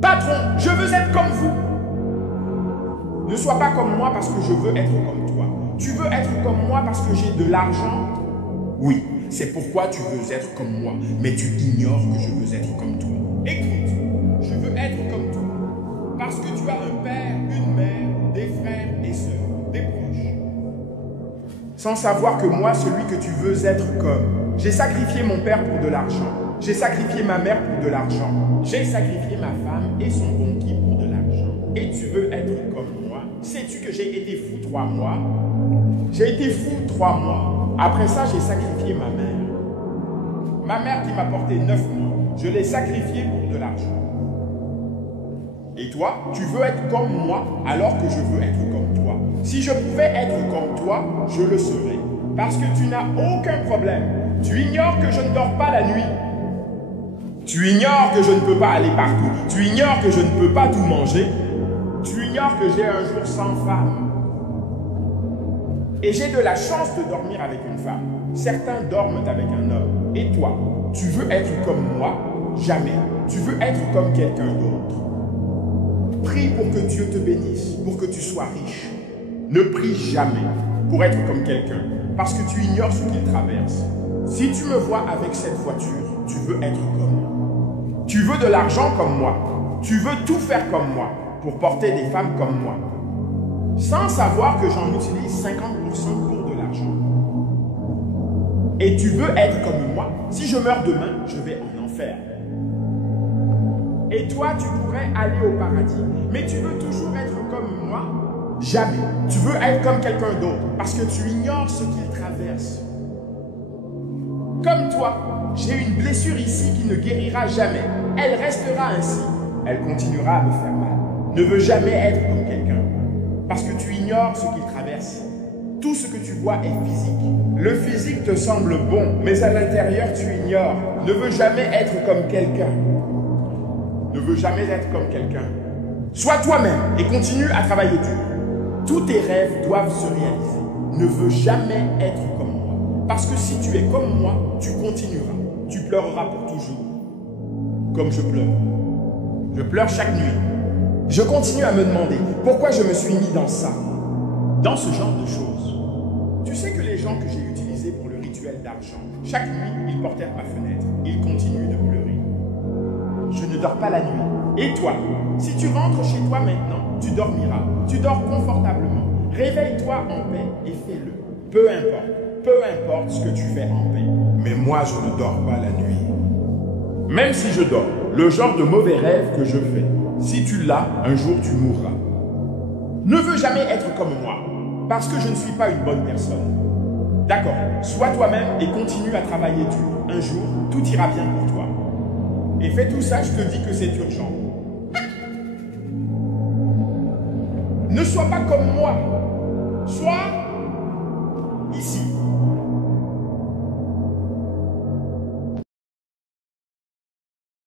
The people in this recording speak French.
Patron, je veux être comme vous. Ne sois pas comme moi parce que je veux être comme toi. Tu veux être comme moi parce que j'ai de l'argent? Oui, c'est pourquoi tu veux être comme moi. Mais tu ignores que je veux être comme toi. Écoute, je veux être comme toi. Parce que tu as un père, une mère, des frères et sœurs, des proches. Sans savoir que moi, celui que tu veux être comme, j'ai sacrifié mon père pour de l'argent. J'ai sacrifié ma mère pour de l'argent. J'ai sacrifié ma femme et son conquis pour de l'argent. Et tu veux être comme moi? Sais-tu que j'ai été fou 3 mois? J'ai été fou 3 mois. Après ça, j'ai sacrifié ma mère. Ma mère qui m'a porté 9 mois. Je l'ai sacrifiée pour de l'argent. Et toi, tu veux être comme moi alors que je veux être comme toi. Si je pouvais être comme toi, je le serais. Parce que tu n'as aucun problème. Tu ignores que je ne dors pas la nuit. Tu ignores que je ne peux pas aller partout. Tu ignores que je ne peux pas tout manger. Tu ignores que j'ai un jour sans femme. Et j'ai de la chance de dormir avec une femme. Certains dorment avec un homme. Et toi, tu veux être comme moi? Jamais. Tu veux être comme quelqu'un d'autre. Prie pour que Dieu te bénisse, pour que tu sois riche. Ne prie jamais pour être comme quelqu'un, parce que tu ignores ce qu'il traverse. Si tu me vois avec cette voiture, tu veux être comme moi. Tu veux de l'argent comme moi. Tu veux tout faire comme moi, pour porter des femmes comme moi. Sans savoir que j'en utilise 50% pour de l'argent. Et tu veux être comme moi? Si je meurs demain, je vais en enfer. Et toi, tu pourrais aller au paradis. Mais tu veux toujours être comme moi? Jamais. Tu veux être comme quelqu'un d'autre parce que tu ignores ce qu'il traverse. Comme toi, j'ai une blessure ici qui ne guérira jamais. Elle restera ainsi. Elle continuera à me faire mal. Ne veux jamais être comme quelqu'un parce que tu ignores ce qu'il traverse. Tout ce que tu vois est physique. Le physique te semble bon, mais à l'intérieur, tu ignores. Ne veux jamais être comme quelqu'un. Ne veux jamais être comme quelqu'un. Sois toi-même et continue à travailler dur. Tous tes rêves doivent se réaliser. Ne veux jamais être comme moi. Parce que si tu es comme moi, tu continueras. Tu pleureras pour toujours. Comme je pleure. Je pleure chaque nuit. Je continue à me demander pourquoi je me suis mis dans ça. Dans ce genre de choses. Tu sais que les gens que j'ai utilisés pour le rituel d'argent, chaque nuit, ils portèrent ma fenêtre. Ils continuent de pleurer. Je ne dors pas la nuit. Et toi, si tu rentres chez toi maintenant, tu dormiras. Tu dors confortablement. Réveille-toi en paix et fais-le. Peu importe ce que tu fais en paix. Mais moi, je ne dors pas la nuit. Même si je dors, le genre de mauvais rêve que je fais, si tu l'as, un jour tu mourras. Ne veux jamais être comme moi, parce que je ne suis pas une bonne personne. D'accord, sois toi-même et continue à travailler dur. Un jour, tout ira bien pour toi. Et fais tout ça, je te dis que c'est urgent. Ne sois pas comme moi. Sois